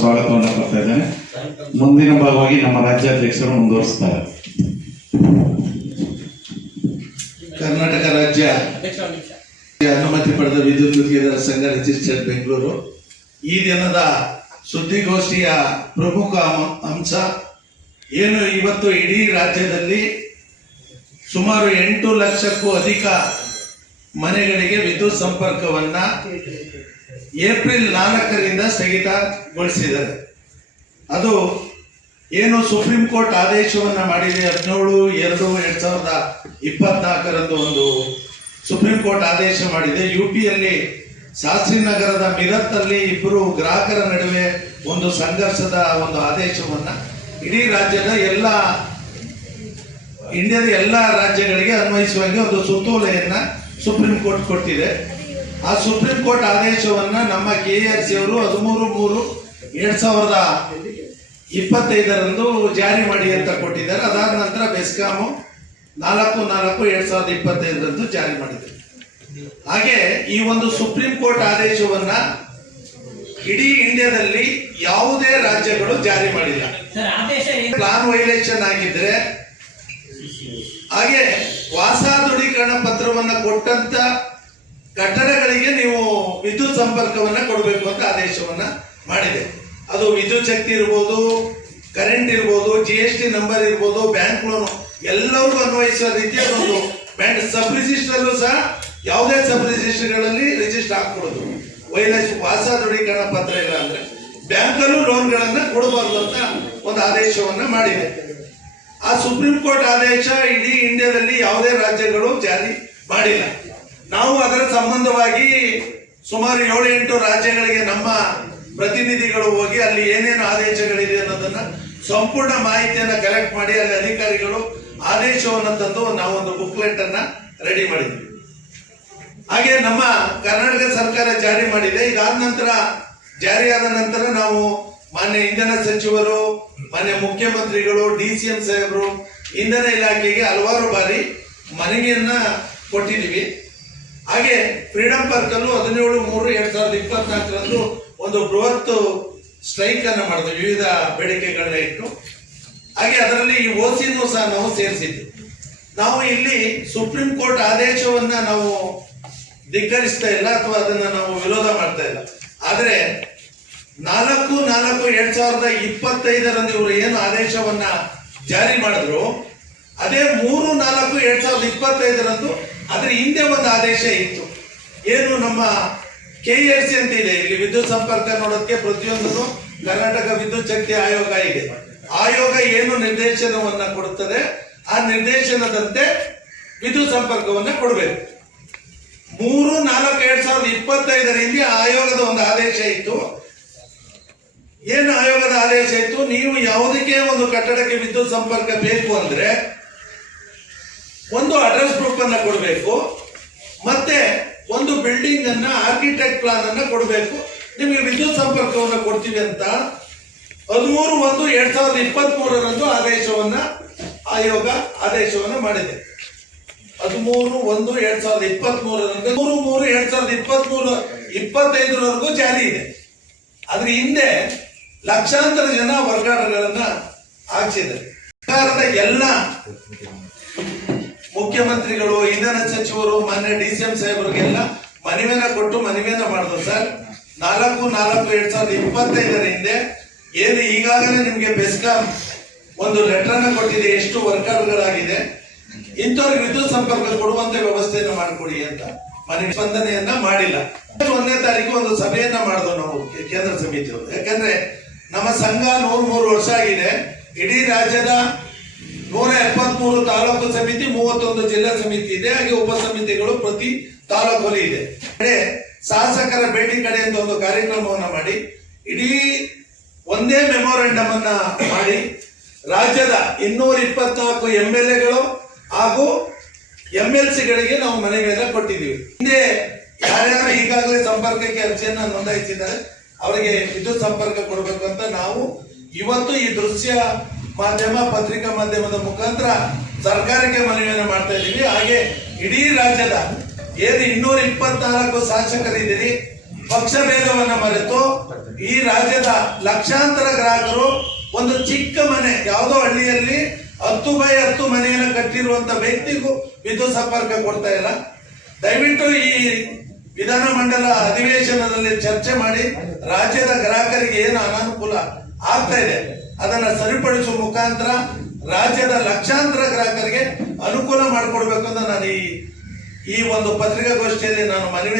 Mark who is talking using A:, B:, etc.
A: ಸ್ವಾಗತವನ್ನು ಕೊಡ್ತಾ ಇದ್ದೇನೆ. ಮುಂದಿನ ಭಾಗವಾಗಿ ನಮ್ಮ ರಾಜ್ಯಾಧ್ಯಕ್ಷರು ಮುಂದುವರಿಸ್ತಾರೆ.
B: ಕರ್ನಾಟಕ ರಾಜ್ಯ ಅನುಮತಿ ಪಡೆದ ವಿದ್ಯುತ್ ಗುತ್ತಿಗೆದಾರ ಸಂಘ ರಿಜಿಸ್ಟರ್ಡ್ ಬೆಂಗಳೂರು. ಈ ದಿನದ ಸುದ್ದಿಗೋಷ್ಠಿಯ ಪ್ರಮುಖ ಅಂಶ ಏನು ಇವತ್ತು ಇಡೀ ರಾಜ್ಯದಲ್ಲಿ ಸುಮಾರು ಎಂಟು ಲಕ್ಷಕ್ಕೂ ಅಧಿಕ ಮನೆಗಳಿಗೆ ವಿದ್ಯುತ್ ಸಂಪರ್ಕವನ್ನ ಏಪ್ರಿಲ್ ನಾಲ್ಕರಿಂದ ಸ್ಥಗಿತಗೊಳಿಸಿದ್ದಾರೆ. ಅದು ಏನು ಸುಪ್ರೀಂ ಕೋರ್ಟ್ ಆದೇಶವನ್ನು ಮಾಡಿದೆ, ಹದಿನೇಳು ಎರಡು ಎರಡು ಸಾವಿರದ ಇಪ್ಪತ್ನಾಲ್ಕರಂದು ಒಂದು ಸುಪ್ರೀಂ ಕೋರ್ಟ್ ಆದೇಶ ಮಾಡಿದೆ. ಯು ಪಿಯಲ್ಲಿ ಶಾಸ್ತ್ರಿನಗರದ ಮಿರತ್ತಲ್ಲಿ ಇಬ್ಬರು ಗ್ರಾಹಕರ ನಡುವೆ ಒಂದು ಸಂಘರ್ಷದ ಒಂದು ಆದೇಶವನ್ನ ಇಡೀ ರಾಜ್ಯದ ಎಲ್ಲ ಇಂಡಿಯಾದ ಎಲ್ಲ ರಾಜ್ಯಗಳಿಗೆ ಅನ್ವಯಿಸುವಂಗೆ ಒಂದು ಸುತ್ತೋಲೆಯನ್ನ ಸುಪ್ರೀಂ ಕೋರ್ಟ್ ಕೊಟ್ಟಿದೆ. ಆ ಸುಪ್ರೀಂ ಕೋರ್ಟ್ ಆದೇಶವನ್ನ ನಮ್ಮ ಕೆ ಆರ್ ಸಿ ಅವರು ಹದಿಮೂರು ಮೂರು ಎರಡ್ ಸಾವಿರದ ಇಪ್ಪತ್ತೈದರಂದು ಜಾರಿ ಮಾಡಿ ಅಂತ ಕೊಟ್ಟಿದ್ದಾರೆ. ಅದಾದ ನಂತರ ಬೆಸ್ಕಾಮು ನಾಲ್ಕು ನಾಲ್ಕು ಎರಡ್ ಸಾವಿರದ ಇಪ್ಪತ್ತೈದರಂದು ಜಾರಿ ಮಾಡಿದ್ದಾರೆ ಹಾಗೆ ಈ ಒಂದು ಸುಪ್ರೀಂ ಕೋರ್ಟ್ ಆದೇಶವನ್ನ ಇಡೀ ಇಂಡಿಯಾದಲ್ಲಿ ಯಾವುದೇ ರಾಜ್ಯಗಳು ಜಾರಿ ಮಾಡಿಲ್ಲ? ಪ್ಲಾನ್ ವೈಲೇಷನ್ ಆಗಿದ್ರೆ ಹಾಗೆ ವಾಸ ದೃಢೀಕರಣ ಪತ್ರವನ್ನ ಕೊಟ್ಟಂತ ಕಟ್ಟಡಗಳಿಗೆ ನೀವು ವಿದ್ಯುತ್ ಸಂಪರ್ಕವನ್ನ ಕೊಡಬೇಕು ಅಂತ ಆದೇಶವನ್ನ ಮಾಡಿದೆ. ಅದು ವಿದ್ಯುತ್ ಶಕ್ತಿ ಇರ್ಬೋದು ಕರೆಂಟ್ ಇರ್ಬೋದು ಜಿ ಎಸ್ ಟಿ ನಂಬರ್ ಇರ್ಬೋದು ಬ್ಯಾಂಕ್ ಲೋನ್ ಎಲ್ಲರಿಗೂ ಅನ್ವಯಿಸುವ ರೀತಿಯ ಒಂದು ಬ್ಯಾಂಕ್ ಸಬ್ ರಿಜಿಸ್ಟರ್ಲ್ಲೂ ಸಹ ಯಾವುದೇ ಸಬ್ ರಿಜಿಸ್ಟರ್ಗಳಲ್ಲಿ ರಿಜಿಸ್ಟರ್ ಹಾಕೊಡೋದು ವೈಲೇಷ್ ವಾಸ ದೃಢೀಕರಣ ಪತ್ರ ಇಲ್ಲ ಅಂದ್ರೆ ಬ್ಯಾಂಕಲ್ಲೂ ಲೋನ್ಗಳನ್ನ ಕೊಡಬಾರ್ದು ಅಂತ ಒಂದು ಆದೇಶವನ್ನ ಮಾಡಿದೆ. ಆ ಸುಪ್ರೀಂ ಕೋರ್ಟ್ ಆದೇಶ ಇಡೀ ಇಂಡಿಯಾದಲ್ಲಿ ಯಾವುದೇ ರಾಜ್ಯಗಳು ಜಾರಿ ಮಾಡಿಲ್ಲ. ನಾವು ಅದರ ಸಂಬಂಧವಾಗಿ ಸುಮಾರು ಏಳು ಎಂಟು ರಾಜ್ಯಗಳಿಗೆ ನಮ್ಮ ಪ್ರತಿನಿಧಿಗಳು ಹೋಗಿ ಅಲ್ಲಿ ಏನೇನು ಆದೇಶಗಳಿದೆ ಅನ್ನೋದನ್ನ ಸಂಪೂರ್ಣ ಮಾಹಿತಿಯನ್ನ ಕಲೆಕ್ಟ್ ಮಾಡಿ ಅಲ್ಲಿ ಅಧಿಕಾರಿಗಳು ಆದೇಶವನ್ನು ತಂದು ನಾವೊಂದು ಬುಕ್ಲೆಟ್ ಅನ್ನ ರೆಡಿ ಮಾಡಿದ್ವಿ. ಹಾಗೆ ನಮ್ಮ ಕರ್ನಾಟಕ ಸರ್ಕಾರ ಜಾರಿ ಮಾಡಿದೆ. ಇದಾದ ನಂತರ, ಜಾರಿಯಾದ ನಂತರ ನಾವು ಮಾನ್ಯ ಇಂಧನ ಸಚಿವರು, ಮಾನ್ಯ ಮುಖ್ಯಮಂತ್ರಿಗಳು, ಡಿ ಸಿ ಎಂ ಸಾಹೇಬರು, ಇಂಧನ ಇಲಾಖೆಗೆ ಹಲವಾರು ಬಾರಿ ಮನವಿಯನ್ನ ಕೊಟ್ಟಿದ್ದೀವಿ ಹಾಗೆ ಫ್ರೀಡಂ ಪಾರ್ಕ್ ಅಲ್ಲೂ ಹದಿನೇಳು ಮೂರು ಎರಡ್ ಸಾವಿರದ ಇಪ್ಪತ್ನಾಲ್ಕರಂದು ಒಂದು ಬೃಹತ್ ಸ್ಟ್ರೈಕ್ ಅನ್ನು ಮಾಡಿದ್ವಿ ವಿವಿಧ ಬೇಡಿಕೆಗಳನ್ನ ಇಟ್ಟು. ಹಾಗೆ ಅದರಲ್ಲಿ ಈ ಓಸಿನೂ ಸಹ ನಾವು ಸೇರಿಸಿದ್ವಿ ನಾವು ಇಲ್ಲಿ ಸುಪ್ರೀಂ ಕೋರ್ಟ್ ಆದೇಶವನ್ನ ನಾವು ಧಿಕ್ಕರಿಸ್ತಾ ಇಲ್ಲ ಅಥವಾ ಅದನ್ನ ನಾವು ವಿರೋಧ ಮಾಡ್ತಾ ಇಲ್ಲ. ಆದ್ರೆ ನಾಲ್ಕು ನಾಲ್ಕು ಎರಡ್ ಸಾವಿರದ ಇಪ್ಪತ್ತೈದರಂದು ಇವರು ಏನು ಆದೇಶವನ್ನ ಜಾರಿ ಮಾಡಿದ್ರು, ಅದೇ ಮೂರು ನಾಲ್ಕು ಎರಡ್ ಸಾವಿರದ ಇಪ್ಪತ್ತೈದರಂದು ಅದ್ರ ಹಿಂದೆ ಒಂದು ಆದೇಶ ಇತ್ತು. ಏನು ನಮ್ಮ ಕೆ ಎಲ್ ಸಿ ಅಂತ ಇದೆ, ಇಲ್ಲಿ ವಿದ್ಯುತ್ ಸಂಪರ್ಕ ನೋಡೋದಕ್ಕೆ ಪ್ರತಿಯೊಂದನ್ನು ಕರ್ನಾಟಕ ವಿದ್ಯುತ್ ಶಕ್ತಿ ಆಯೋಗ ಇದೆ. ಆಯೋಗ ಏನು ನಿರ್ದೇಶನವನ್ನು ಕೊಡುತ್ತದೆ, ಆ ನಿರ್ದೇಶನದಂತೆ ವಿದ್ಯುತ್ ಸಂಪರ್ಕವನ್ನು ಕೊಡಬೇಕು. ಮೂರು, ನಾಲ್ಕು, ಎರಡ್ ಸಾವಿರದ ಇಪ್ಪತ್ತೈದರ ಹಿಂದೆ ಆಯೋಗದ ಒಂದು ಆದೇಶ ಇತ್ತು. ಏನು ಆಯೋಗದ ಆದೇಶ ಇತ್ತು? ನೀವು ಯಾವುದಕ್ಕೆ ಒಂದು ಕಟ್ಟಡಕ್ಕೆ ವಿದ್ಯುತ್ ಸಂಪರ್ಕ ಬೇಕು ಅಂದ್ರೆ ಒಂದು ಅಡ್ರೆಸ್ ಪ್ರೂಫ್ ಅನ್ನ ಕೊಡಬೇಕು, ಮತ್ತೆ ಒಂದು ಬಿಲ್ಡಿಂಗ್ ಅನ್ನ ಆರ್ಕಿಟೆಕ್ಟ್ ಪ್ಲಾನ್ ಅನ್ನ ಕೊಡಬೇಕು. ನಿಮಗೆ ವಿದ್ಯುತ್ ಸಂಪರ್ಕವನ್ನು ಕೊಡ್ತೀವಿ ಅಂತ. ಹದಿಮೂರು ಒಂದು ಎರಡ್ ಸಾವಿರದ ಇಪ್ಪತ್ತ್ ಮೂರರಂದು ಆದೇಶವನ್ನ, ಆಯೋಗ ಆದೇಶವನ್ನ ಮಾಡಿದೆ. ಹದಿಮೂರು ಒಂದು ಎರಡ್ ಸಾವಿರದ ಇಪ್ಪತ್ತ್ ಮೂರರಂದು ಮೂರು ಮೂರು ಎರಡ್ ಸಾವಿರದ ಇಪ್ಪತ್ತ್ ಮೂರು ಇಪ್ಪತ್ತೈದರವರೆಗೂ ಜಾರಿ ಇದೆ. ಅದ್ರ ಹಿಂದೆ ಲಕ್ಷಾಂತರ ಜನ ವರ್ಗಾಟಗಳನ್ನ ಹಾಕ್ಸಿದ್ದಾರೆ. ಸರ್ಕಾರದ ಎಲ್ಲ ಮುಖ್ಯಮಂತ್ರಿಗಳು, ಇಂಧನ ಸಚಿವರು, ಮಾನ್ಯ ಡಿ ಸಿ ಎಂ ಸಾಹೇಬರಿಗೆಲ್ಲ ಮನವಿಯನ್ನ ಕೊಟ್ಟು ಮನವಿಯನ್ನ ಮಾಡಿದ್ರು ಸರ್. ನಾಲ್ಕು ನಾಲ್ಕು, ಎರಡ್ ಸಾವಿರದ ಇಪ್ಪತ್ತೈದರ ಹಿಂದೆ ಏನು ಈಗಾಗಲೇ ನಿಮಗೆ ಬೆಸ್ಕಾಂ ಒಂದು ಲೆಟರ್ ಕೊಟ್ಟಿದೆ, ಎಷ್ಟು ವರ್ಕರ್ಗಳಾಗಿದೆ. ಇಂಥವ್ರಿಗೆ ವಿದ್ಯುತ್ ಸಂಪರ್ಕ ಕೊಡುವಂತ ವ್ಯವಸ್ಥೆಯನ್ನು ಮಾಡಿಕೊಡಿ ಅಂತ ಮನೆ ಸ್ಪಂದನೆಯನ್ನ ಮಾಡಿಲ್ಲ. ಒಂದನೇ ತಾರೀಕು ಒಂದು ಸಭೆಯನ್ನ ಮಾಡಿದ್ವು ನಾವು ಕೇಂದ್ರ ಸಮಿತಿಯವರು. ಯಾಕಂದ್ರೆ ನಮ್ಮ ಸಂಘ ನೂರ್ ಮೂರು ವರ್ಷ ಆಗಿದೆ. ಇಡೀ ರಾಜ್ಯದ ನೂರ ಎಪ್ಪತ್ಮೂರು ತಾಲೂಕು ಸಮಿತಿ, ಮೂವತ್ತೊಂದು ಜಿಲ್ಲಾ ಸಮಿತಿ ಇದೆ. ಹಾಗೆ ಉಪ ಸಮಿತಿಗಳು ಪ್ರತಿ ತಾಲೂಕಲ್ಲಿ ಇದೆ. ಶಾಸಕರ ಭೇಟಿ ಕಡೆ ಅಂತ ಒಂದು ಕಾರ್ಯಕ್ರಮವನ್ನು ಮಾಡಿ. ಇಡೀ ಒಂದೇ ಮೆಮೊರಂಡಮ್ ಅನ್ನ ಮಾಡಿ. ರಾಜ್ಯದ ಇನ್ನೂರ ಇಪ್ಪತ್ನಾಲ್ಕು ಎಂ ಎಲ್ ಎಗಳು ಹಾಗೂ ಎಂ ಎಲ್ ಸಿಗಳಿಗೆ ನಾವು ಮನೆಗಳನ್ನ ಕೊಟ್ಟಿದ್ದೀವಿ. ಹಿಂದೆ ಯಾರ್ಯಾರು ಈಗಾಗಲೇ ಸಂಪರ್ಕಕ್ಕೆ ಅರ್ಜಿಯನ್ನ ನೋಂದಾಯಿಸಿದ್ದಾರೆ, ಅವರಿಗೆ ವಿದ್ಯುತ್ ಸಂಪರ್ಕ ಕೊಡಬೇಕು ಅಂತ ನಾವು ಇವತ್ತು ಈ ದೃಶ್ಯ ಮಾಧ್ಯಮ, ಪತ್ರಿಕಾ ಮಾಧ್ಯಮದ ಮುಖಾಂತರ ಸರ್ಕಾರಕ್ಕೆ ಮನವಿಯನ್ನು ಮಾಡ್ತಾ ಇದ್ದೀವಿ. ಹಾಗೆ ಇಡೀ ರಾಜ್ಯದ ಏನು ಇನ್ನೂರ ಇಪ್ಪತ್ನಾಲ್ಕು ಶಾಸಕರಿದ್ದೀರಿ, ಪಕ್ಷ ಭೇದವನ್ನು ಮರೆತು ಈ ರಾಜ್ಯದ ಲಕ್ಷಾಂತರ ಗ್ರಾಹಕರು ಒಂದು ಚಿಕ್ಕ ಮನೆ, ಯಾವುದೋ ಹಳ್ಳಿಯಲ್ಲಿ ಹತ್ತು ಬೈ ಹತ್ತು ಮನೆಯನ್ನು ಕಟ್ಟಿರುವಂತ ವ್ಯಕ್ತಿಗೂ ವಿದ್ಯುತ್ ಸಂಪರ್ಕ ಕೊಡ್ತಾ ಇಲ್ಲ. ದಯವಿಟ್ಟು ಈ ವಿಧಾನ ಮಂಡಲ ಅಧಿವೇಶನದಲ್ಲಿ ಚರ್ಚೆ ಮಾಡಿ ರಾಜ್ಯದ ಗ್ರಾಹಕರಿಗೆ ಏನು ಅನಾನುಕೂಲ ಆಗ್ತಾ ಇದೆ? ಅದನ್ನ ಸರಿಪಡಿಸುವ ಮುಖಾಂತರ ರಾಜ್ಯದ ಲಕ್ಷಾಂತರ ಗ್ರಾಹಕರಿಗೆ ಅನುಕೂಲ ಮಾಡಿಕೊಡ್ಬೇಕು ಅಂತ ನಾನು ಈ ಈ ಒಂದು ಪತ್ರಿಕಾಗೋಷ್ಠಿಯಲ್ಲಿ ನಾನು ಮನವಿ